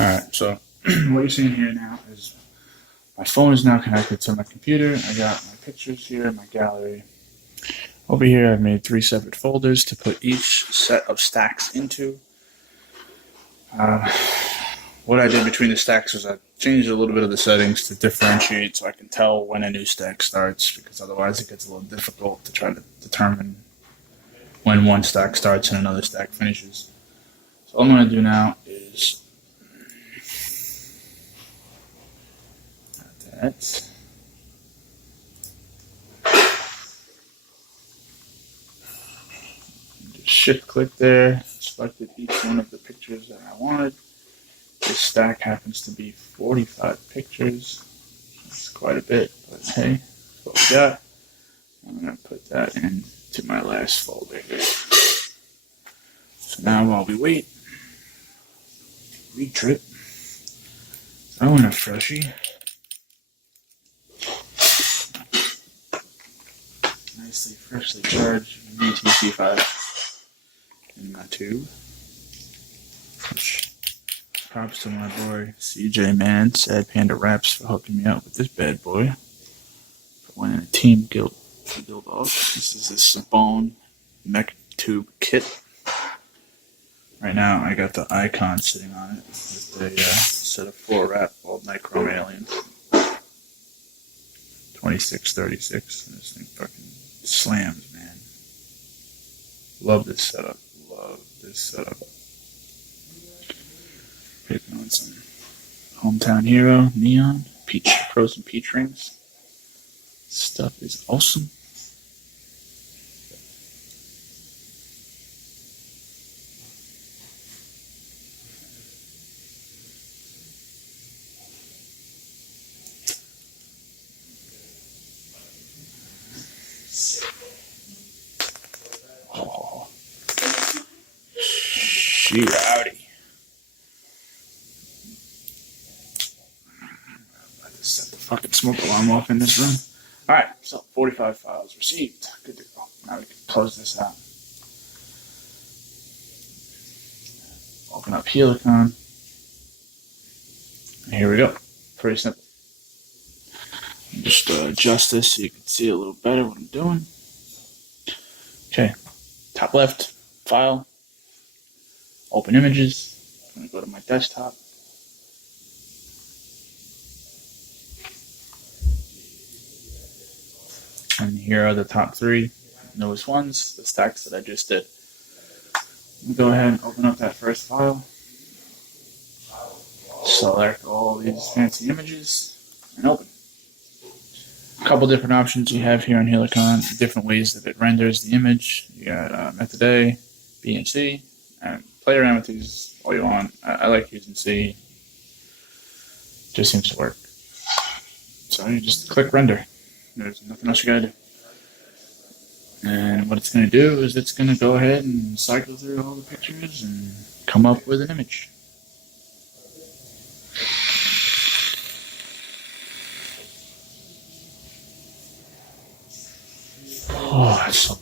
Alright, so what you're seeing here now is my phone is now connected to my computer. I got my pictures here in my gallery. Over here, I've made 3 separate folders to put each set of stacks into. What I did between the stacks was I changed a little bit of the settings to differentiate so I can tell when a new stack starts, because otherwise it gets a little difficult to try to determine when one stack starts and another stack finishes. So all I'm going to do now is that. Just shift click there, selected each one of the pictures that I wanted. This stack happens to be 45 pictures. That's quite a bit, but hey, that's what we got. I'm going to put that into my last folder here. So now while we wait, retrip, throw in a freshie. Nicely freshly charged VTC5 in my tube. Props to my boy CJ Man, Sad Panda Raps, for hooking me up with this bad boy. For winning a team guild off. This is this Bone mech tube kit. Right now I got the icon sitting on it with a set of 4 wrap old Nichrome aliens. 2636. And this thing fucking slams, man. Love this setup. Love this setup. Picking on some Hometown Hero neon peach frozen peach rings. Stuff is awesome. Oh, she howdy. Set the fucking smoke alarm off in this room. Alright, so 45 files received. Good to go. Now we can close this out. Open up Helicon. And here we go. Pretty simple. Just adjust this so you can see a little better what I'm doing. Okay, top left, file, open images. I'm going to go to my desktop. And here are the top 3 newest ones, the stacks that I just did. Go ahead and open up that first file. Select all these fancy images and open. A couple different options you have here on Helicon, different ways that it renders the image. You got method A, B, and C, and play around with these all you want. I like using C. Just seems to work. So you just click render. There's nothing else you gotta do. And what it's gonna do is it's gonna go ahead and cycle through all the pictures and come up with an image. Oh, that's so good.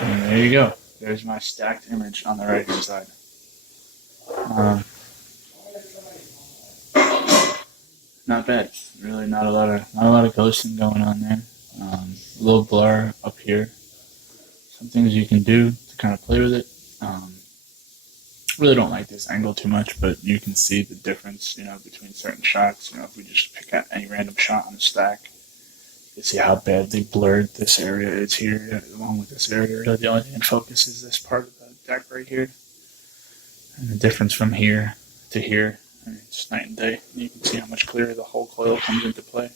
And there you go. There's my stacked image on the right hand side. Not bad. Really, not a lot of ghosting going on there. A little blur up here. Some things you can do to kind of play with it. Really don't like this angle too much, but you can see the difference, between certain shots. If we just pick out any random shot on the stack, you can see how badly blurred this area is here, along with this area. Really, the only thing in focus is this part of the deck right here, and the difference from here to here. I mean, it's night and day. You can see how much clearer the whole coil comes into play.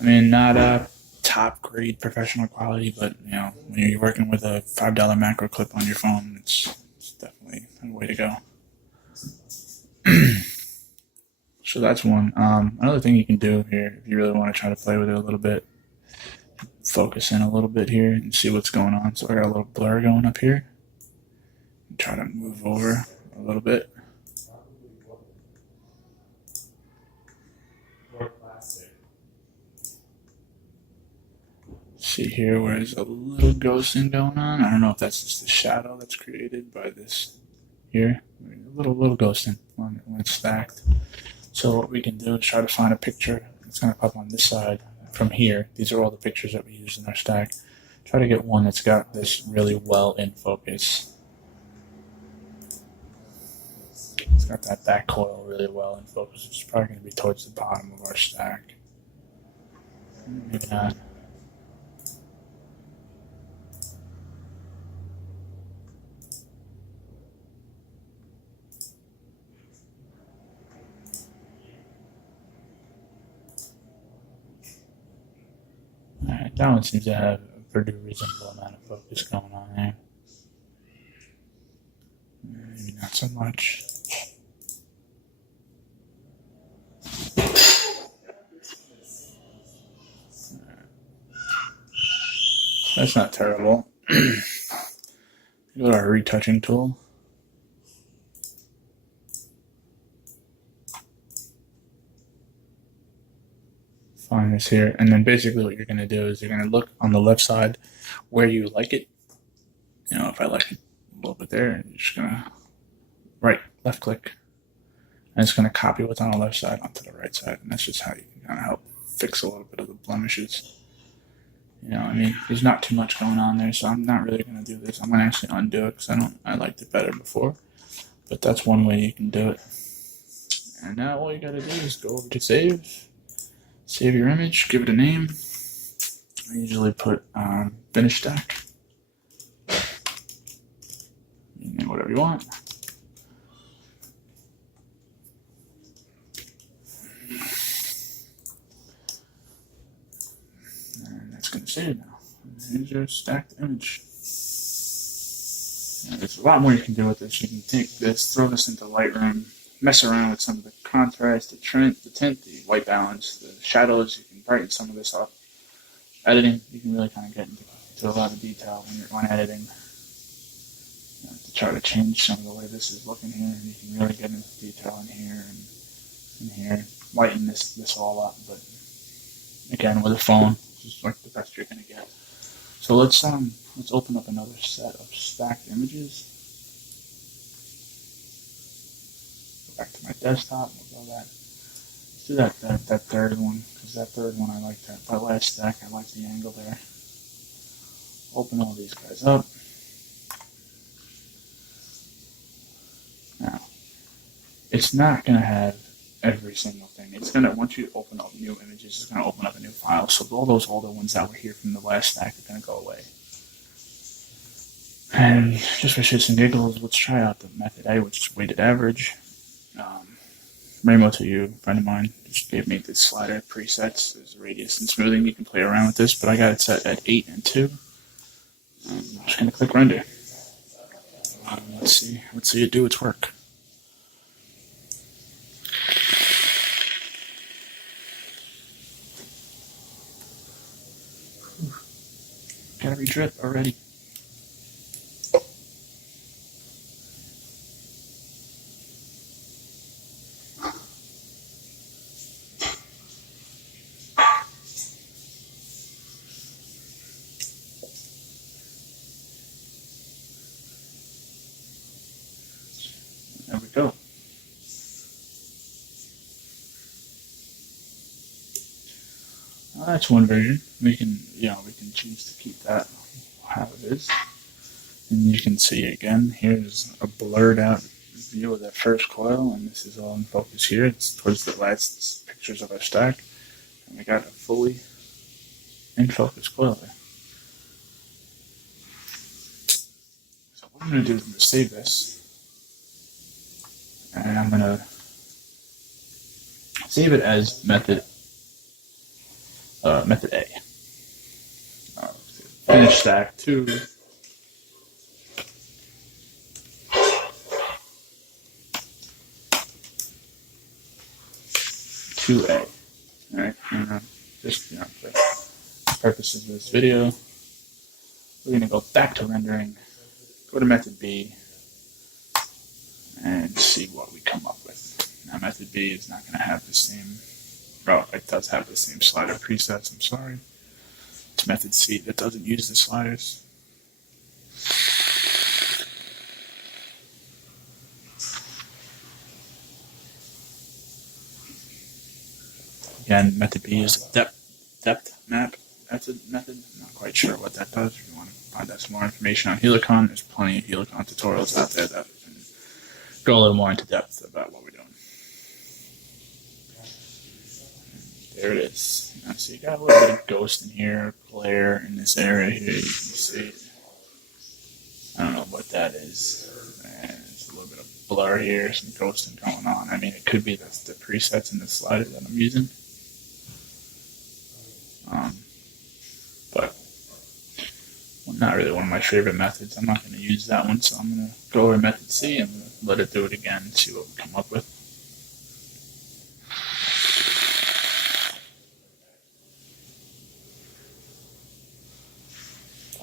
I mean, not top grade professional quality, but when you're working with a $5 macro clip on your phone, it's definitely a way to go. So that's one. Another thing you can do here, if you really want to try to play with it a little bit, focus in a little bit here and see what's going on. So I got a little blur going up here. Try to move over a little bit. See here where there's a little ghosting going on. I don't know if that's just the shadow that's created by this here. A little ghosting when it's stacked. So what we can do is try to find a picture. It's going to pop on this side from here. These are all the pictures that we use in our stack. Try to get one that's got this really well in focus. It's got that back coil really well in focus. It's probably going to be towards the bottom of our stack. Maybe not. Alright, that one seems to have a pretty reasonable amount of focus going on there. Maybe not so much. That's not terrible. Go to our retouching tool. Find this here, and then basically what you're going to do is you're going to look on the left side where you like it. You know, if I like it a little bit there, you're just going to left click, and it's going to copy what's on the left side onto the right side, and that's just how you can kind of help fix a little bit of the blemishes. You know, I mean, there's not too much going on there, so I'm not really going to do this. I'm going to actually undo it because I liked it better before, but that's one way you can do it. And now all you got to do is go over to save your image, give it a name. I usually put finish stack. You name whatever you want. And that's going to save now. Here's your stacked image. And there's a lot more you can do with this. You can take this, throw this into Lightroom, mess around with some of the contrast, the tint, the white balance, the shadows. You can brighten some of this up. Editing, you can really kind of get into a lot of detail when editing. You know, to try to change some of the way this is looking here, and you can really get into detail in here and in here. Lighten this all up, but again with a phone, just like the best you're gonna get. So let's open up another set of stacked images. Back to my desktop. We'll go let's do that third one, because that third one I like that last stack. I like the angle there. Open all these guys up. Now, it's not gonna have every single thing. It's gonna, once you open up new images, it's gonna open up a new file. So all those older ones that were here from the last stack are gonna go away. And just for shits and giggles, let's try out the method A, which is weighted average. Rainbow to You, a friend of mine, just gave me this slider presets. There's radius and smoothing. You can play around with this, but I got it set at 8 and 2. I'm just going to click render. Let's see it do its work. Got to re-drip already. There we go. Well, that's one version. We can choose to keep that how it is. And you can see again, here's a blurred out view of that first coil, and this is all in focus here. It's towards the last pictures of our stack. And we got a fully in focus coil there. So what I'm going to do is I'm going to save this. And I'm going to save it as method A. Finish stack 2. A. Alright, just purposes of this video, we're going to go back to rendering, go to method B, and see what we come up with. Now, method B is not going to have the same, well, it does have the same slider presets, I'm sorry. It's method C that doesn't use the sliders. Again, method B is a depth map method. I'm not quite sure what that does. If you want to find out some more information on helicon, there's plenty of helicon tutorials out there that can go a little more into depth about what we're doing. There it is. Now, so you got a little bit of ghost in here, glare in this area here. You can see. I don't know what that is. And there's a little bit of blur here, some ghosting going on. I mean, it could be the presets in the slider that I'm using. But not really one of my favorite methods. I'm not going to use that one, so I'm going to go over method C and let it do it again and see what we come up with.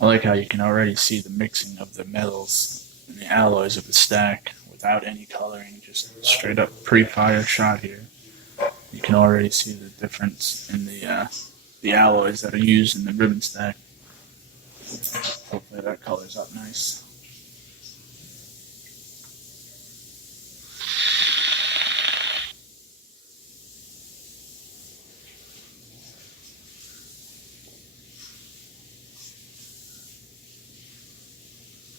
I like how you can already see the mixing of the metals and the alloys of the stack without any coloring, just straight up pre-fire shot here. You can already see the difference in the alloys that are used in the ribbon stack. Hopefully that colors up nice.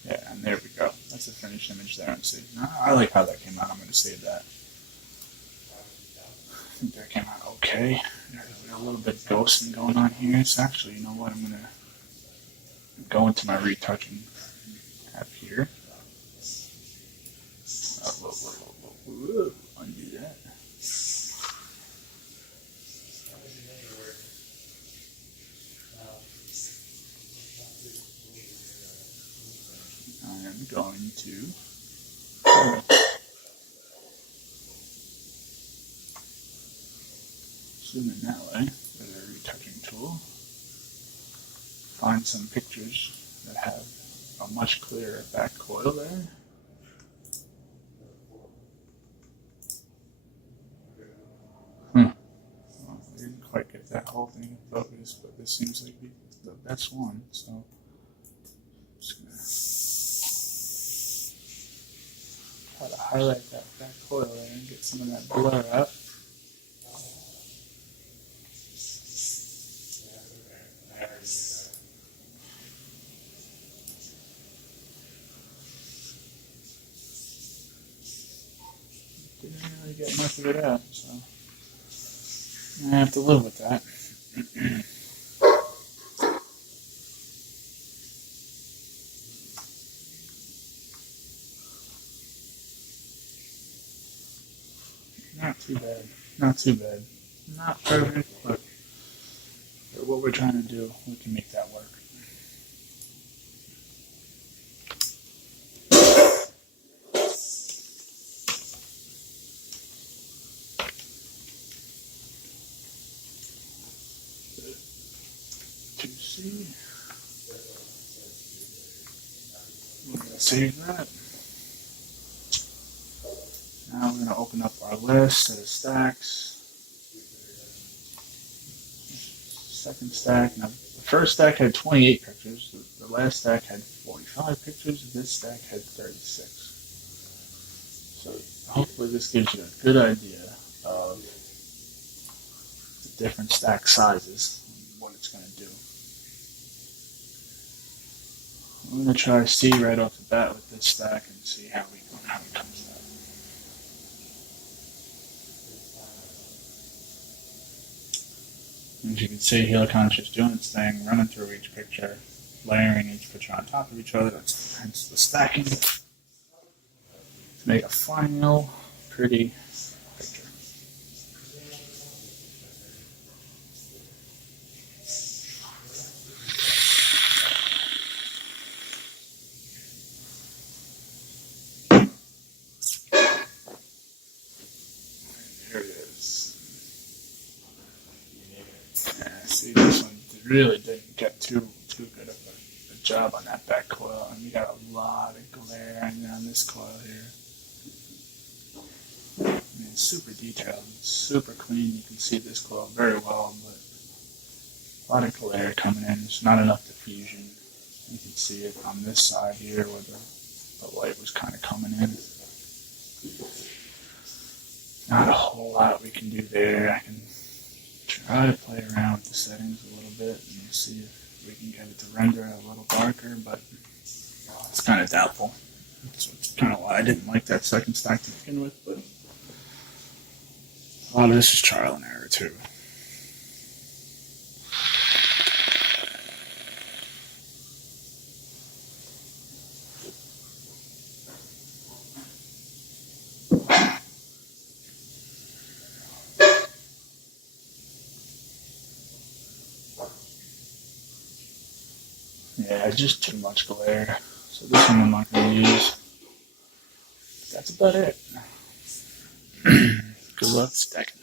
Yeah, and there we go. That's a finished image there. And see, I like how that came out. I'm going to save that. I think that came out okay. There's a little bit of ghosting going on here. So actually, you know what? I'm going to go into my retouching tab here. Undo that. I am going to zoom in that way with a retouching tool. Find some pictures that have a much clearer back coil there. Well, I didn't quite get that whole thing in focus, but this seems like the best one, so I'm just going to try to highlight that back coil there and get some of that blur out. Didn't really get much of it out, so I have to live with that. Not too bad. Not too bad. Not perfect, but for what we're trying to do, we can make that work. Save that. Now we're going to open up our list of stacks. Second stack. Now, the first stack had 28 pictures. The last stack had 45 pictures. This stack had 36. So hopefully this gives you a good idea of the different stack sizes and what it's going to do. I'm going to try C right off the bat with this stack and see how it comes out. As you can see, helicon is just doing its thing, running through each picture, layering each picture on top of each other. That's hence the stacking to make a final, pretty picture. There it is. Yeah, see, this one really didn't get too good of a job on that back coil, and we got a lot of glare on this coil here. I mean, it's super detailed, it's super clean. You can see this coil very well, but a lot of glare coming in. There's not enough diffusion. You can see it on this side here where the light was kind of coming in. Not a whole lot we can do there. I can try to play around with the settings a little bit and see if we can get it to render a little darker, but it's kind of doubtful. That's kind of why I didn't like that second stack to begin with, but a lot of this is trial and error too. Yeah, just too much glare. So this one I'm not going to use. That's about it. Good luck stacking.